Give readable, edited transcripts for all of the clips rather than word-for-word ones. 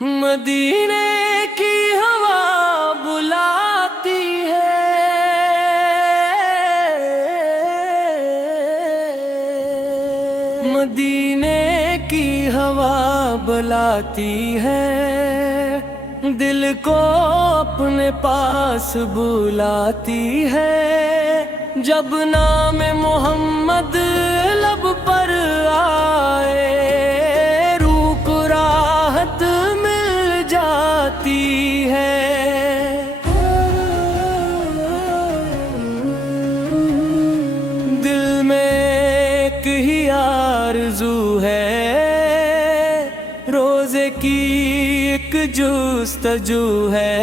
مدینے کی ہوا بلاتی ہے، مدینے کی ہوا بلاتی ہے، دل کو اپنے پاس بلاتی ہے، جب نام محمد لب پر آئے روح کو راحت مل جاتی ہے۔ دل میں ایک ہی آرزو ہے، روزے کی ایک جستجو ہے،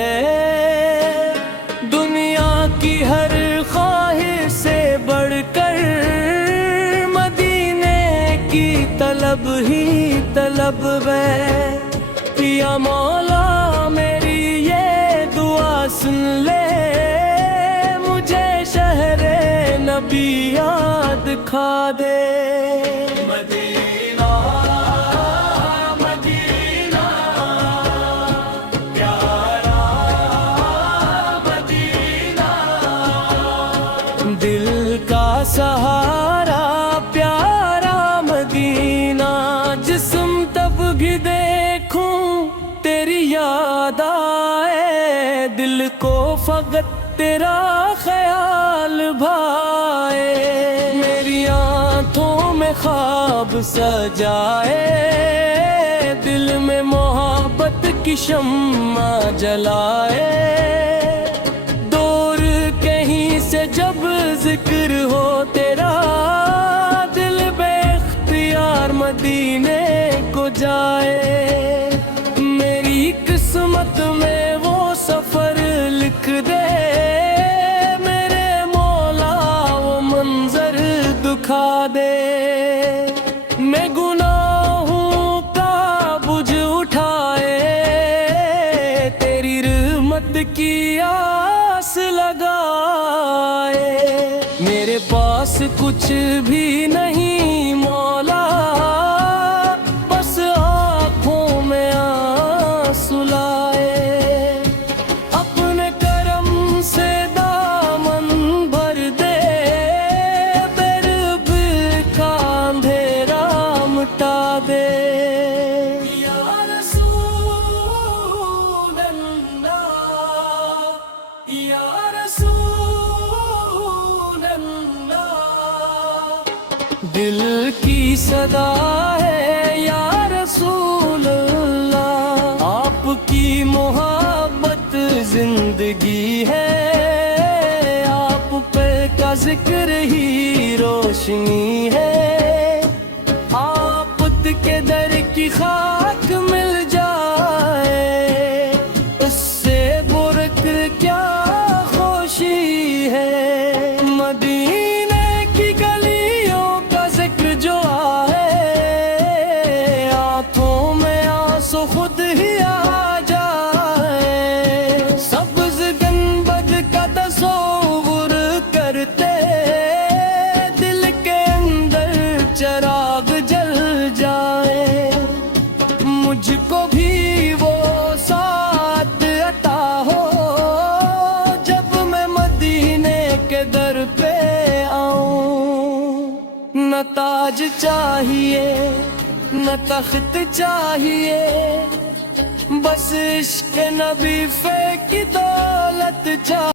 دنیا کی ہر خواہش سے بڑھ کر مدینے کی طلب ہی طلب ہے۔ یا مولا میری یہ دعا سن لے، مجھے شہر نبی یاد کھا دے۔ مدینہ مدینہ پیارا مدینہ، دل کا سہارا پیارا مدینہ، جسم تب بھی دیکھوں تیری یاد آئے، دل کو فقط تیرا خیال بھائے، میری آنکھوں میں خواب سجائے، دل میں محبت کی شمع جلائے، دور کہیں سے جب ذکر ہو تیرا، دل بے اختیار مدینے کو جائے، میری قسمت میں وہ سفر لکھ دے، میرے مولا وہ منظر دکھا دے، میں گناہوں کا بجھ اٹھائے، تیری رحمت کی آس لگائے، میرے پاس کچھ بھی نہیں مولا، بس آنکھوں میں آنسو لائے، اپنے کرم سے دامن بھر دے، میرے کا اندھیرا مٹا دے۔ یا رسول اللہ یا رسول اللہ، دل کی صدا ہے یا رسول اللہ، آپ کی محبت زندگی ہے، آپ پہ کا ذکر ہی روشنی ہے، آپ کے در کی خاک مل جائے، اس سے برکر کیا خوشی ہے، مدینے کی گلیوں کا ذکر جو آئے، آنکھوں میں آنسو خود ہی آ جائے، سبز گنبد کا تصور کرتے، دل کے اندر چراغ جل جائے، مجھ کو بھی وہ ساتھ عطا ہو، جب میں مدینے کے در پہ آؤں، نہ تاج چاہیے نہ تخت چاہیے، بس عشق نبی کی دولت چاہیے۔